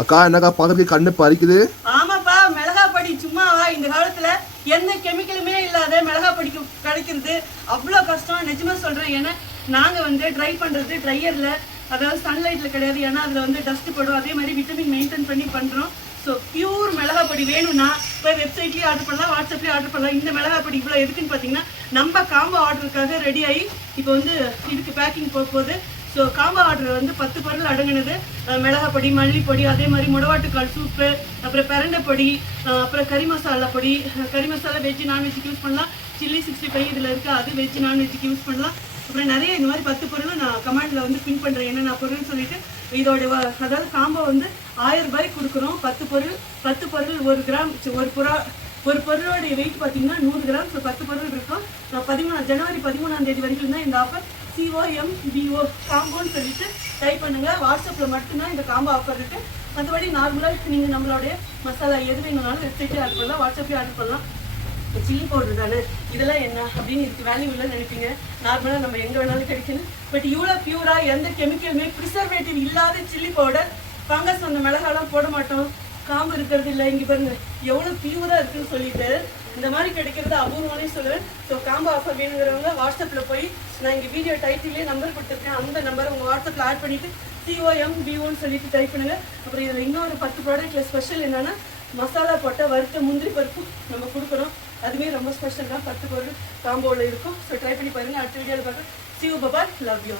அக்கா என்னக்கா பார்க்கறதுக்கு கண்ணு பறிக்குது? ஆமாப்பா மிளகா பொடி சும்மாவா இந்த காலத்துல எந்த கெமிக்கலுமே இல்லாத மிளகா பொடி கிடைக்கிறது அவ்வளோ கஷ்டம். நிஜமா சொல்றேன் ஏன்னா நாங்க வந்து ட்ரை பண்றது ட்ரையர்ல அதாவது சன்லைட்ல கிடையாது. ஏன்னா அதுல வந்து டஸ்ட் படும். அதே மாதிரி விட்டமின் மெயின்டைன் பண்ணி பண்றோம். ஸோ பியூர் மிளகா பொடி வேணும்னா இப்போ வெப்சைட்லேயே ஆர்டர் பண்ணலாம் வாட்ஸ்அப்லேயே ஆர்டர் பண்ணலாம். இந்த மிளகா பொடி இவ்வளோ எதுக்குன்னு பார்த்தீங்கன்னா நம்ம காம்போ ஆர்டருக்காக ரெடி ஆகி இப்போ வந்து இதுக்கு பேக்கிங் போக போகுது ஸோ காம்போ ஆர்டர் வந்து பத்து பொருள் அடங்கினது. மிளகாப்பொடி மிளகா பொடி அதே மாதிரி முடவாட்டுக்கால் சூப்பு அப்புறம் பெரண்டை பொடி அப்புறம் கறி மசாலா பொடி. கறி மசாலா வெஜ் நான்வெஜ்ஜுக்கு யூஸ் பண்ணலாம். சில்லி சிக்ஸ்டி ஃபைவ் இதில் இருக்குது அது வெஜ் நான்வெஜ்ஜுக்கு யூஸ் பண்ணலாம். அப்புறம் நிறைய இந்த மாதிரி பத்து பொருளும் நான் கமெண்டில் வந்து பின் பண்ணுறேன் என்னென்ன பொருள்னு சொல்லிட்டு இதோட வ- அதாவது காம்போ வந்து ஆயிரம் ரூபாய்க்கு கொடுக்குறோம். பத்து பொருள் பத்து பொருள் ஒரு கிராம் ஒரு புறா ஒரு பொருளோடைய வெயிட் பார்த்தீங்கன்னா நூறு கிராம். ஸோ பத்து பொருள் இருக்கும். பதிமூணு ஜனவரி பதிமூணாம் தேதி வரைக்கும் தான் இந்த ஆஃபர் சிஓஎம் பிஓ காம்போன்னு சொல்லிட்டு டைப் பண்ணுங்கள் வாட்ஸ்அப்பில் மட்டும்தான் இந்த காம்போ ஆஃபர் இருக்குது மற்றபடி நார்மலாக நீங்கள் நம்மளுடைய மசாலா எது வேணும்னாலும் வெப்சைட்டே ஆர்டர் பண்ணலாம் வாட்ஸ்அப்பே ஆர்டர் பண்ணலாம். சில்லி பவுடர் தானே? இதெல்லாம் என்ன அப்படின்னு இதுக்கு வேல்யூ இல்லைன்னு நினைப்பீங்க. நார்மலாக நம்ம எங்கே வேணாலும் கிடைக்கணும். பட் இவ்வளோ பியூராக எந்த கெமிக்கலுமே ப்ரிசர்வேட்டிவ் இல்லாத சில்லி பவுடர் ஃபங்கஸ் அந்த மிளகாலாம் போட மாட்டோம். காம்பு இருக்கிறது இல்லை. இங்கே பாருங்க எவ்வளோ பியூராக இருக்குன்னு சொல்லிட்டு இந்த மாதிரி கிடைக்கிறது அபூர்வம்னே சொல்லுவேன். ஸோ காம்போ ஆஃபர் வேணுங்கிறவங்க வாட்ஸ்அப்பில் போய் நான் இங்கே வீடியோ டைட்டிலே நம்பர் கொடுத்துருக்கேன். அந்த நம்பரை உங்கள் வாட்ஸ்அப்பில் ஆட் பண்ணிவிட்டு சிஓஎம் பிஓன்னு சொல்லிட்டு டைப் பண்ணுங்கள் அப்புறம் இதில் இன்னொரு பத்து ப்ராடக்ட்டில் ஸ்பெஷல் என்னென்னா மசாலா போட்ட வறுத்த முந்திரி பருப்பு நம்ம கொடுக்குறோம் அதுவே ரொம்ப ஸ்பெஷல் தான். பத்து பொருள் காம்போவில் இருக்கும். ஸோ ட்ரை பண்ணி பாருங்கள் அடுத்த வீடியோவில் பார்க்க சிவ பபா லவ் யூ